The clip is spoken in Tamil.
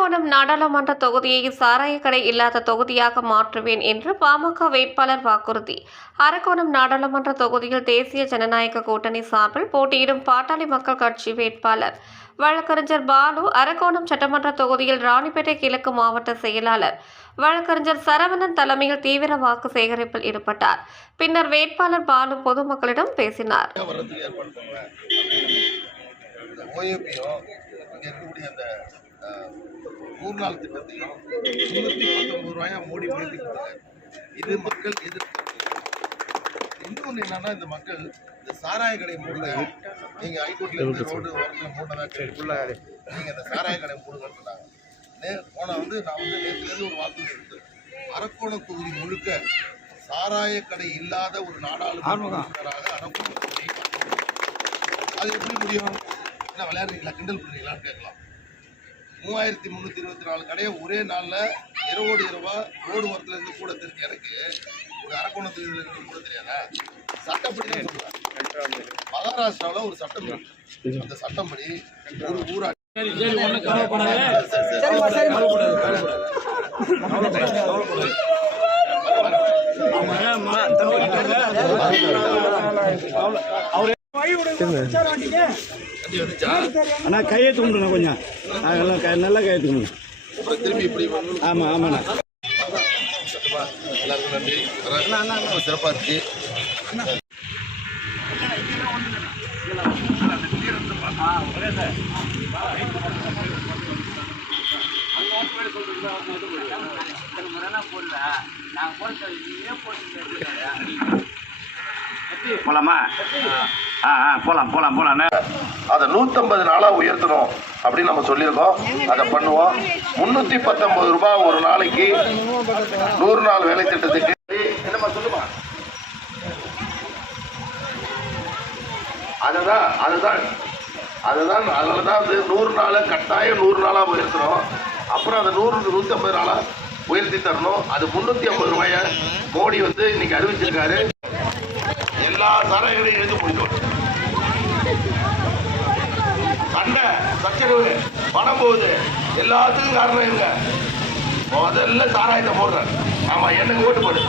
அரக்கோணம் நாடாளுமன்ற தொகுதியை சாராயக்கடை இல்லாத தொகுதியாக மாற்றுவேன் என்று பாமக வேட்பாளர் வாக்குறுதி. அரக்கோணம் நாடாளுமன்ற தொகுதியில் தேசிய ஜனநாயக கூட்டணி சார்பில் போட்டியிடும் பாட்டாளி மக்கள் கட்சி வேட்பாளர். வழக்கறிஞர் பாலு அரக்கோணம் சட்டமன்ற தொகுதியில் ராணிப்பேட்டை கிழக்கு மாவட்ட செயலாளர். வழக்கறிஞர் சரவணன் தலைமையில் தீவிர வாக்கு சேகரிப்பில் ஈடுபட்டார். பின்னர் வேட்பாளர் பாலு பொதுமக்களிடம் பேசினார். ஓஏபியும் இங்கே இருக்கக்கூடிய அந்த நூறு நாள் திட்டத்தையும் முன்னூற்றி பத்தொம்பது ரூபாயா மோடி கொடுத்தாங்க இது மக்கள் எதிர்ப்பு. இன்னொன்று என்னன்னா இந்த மக்கள் இந்த சாராய கடை மூடுங்க. நீங்க ஹைகோர்ட்ல இருந்து ரோடு ஓரத்தில் மூடதா கேட்டுக்குள்ள நீங்க இந்த சாராய கடை மூடுங்கன்னு சொன்னாங்க நே போன வந்து நான் வந்து நேற்றுலேருந்து ஒரு வாக்குறுதி கொடுத்தேன் அரக்கோணம் தொகுதி முழுக்க சாராய கடை இல்லாத ஒரு நாடாளுமன்ற உறுப்பினராக அரக்கோணம் தொகுதியை மாற்றுவேன். அது எப்படி முடியும்? என்ன விளையாடுறீங்களா? கிண்டல் பண்ணுறீங்களான்னு கேட்கலாம். மூவாயிரத்தி முந்நூற்றி இருபத்தி நாலு கடையை ஒரே நாளில் இரவோடு இரவா ரோடு ஓரத்தில் இருந்து கூட தெரிஞ்ச எனக்கு ஒரு அரக்கோணத்தில் இருந்து கூட தெரியாதா சட்டப்படி தான் மகாராஷ்டிராவில் ஒரு சட்டம் இருக்கு அந்த சட்டப்படி ஒரு ஊராட்சி வந்துச்சா அண்ணா கையை தூண்டுண்ணா கொஞ்சம். அதெல்லாம் நல்லா கை நல்லா கையெழுத்து கும்பிடுங்க. திரும்பி இப்படி ஆமாம் ஆமாண்ணா. சட்டமா? எல்லாருக்கும் நன்றி இருக்கு போலாமா ஆ ஆ போகலாம் போகலாம் போகலாம் அதை நூற்றம்பது நாளாக உயர்த்தணும் அப்படின்னு நம்ம சொல்லியிருக்கோம். அதை பண்ணுவோம். முந்நூற்றி பத்தொன்பது ரூபாய் ஒரு நாளைக்கு நூறு நாள் வேலை திட்டத்துக்கு. என்னம்மா சொல்லுமா? அதுதான் அதுதான். அதுதான் அதில் தான் வந்து நூறு நாளை கட்டாயம் நூறு நாளாக உயர்த்தணும். அப்புறம் அந்த நூறு நூற்றி ஐம்பது நாளாக உயர்த்தி தரணும். அது முந்நூற்றி ஐம்பது ரூபாய மோடி வந்து இன்னைக்கு அறிவிச்சிருக்காரு. எல்லா சாராயங்களையும் சண்டை சச்சரவு பணம் போகுது. எல்லாத்துக்கும் காரணம் இருங்க முதல்ல சாராயத்தை போடுறேன் ஆமா எனக்கு ஓட்டு போடு.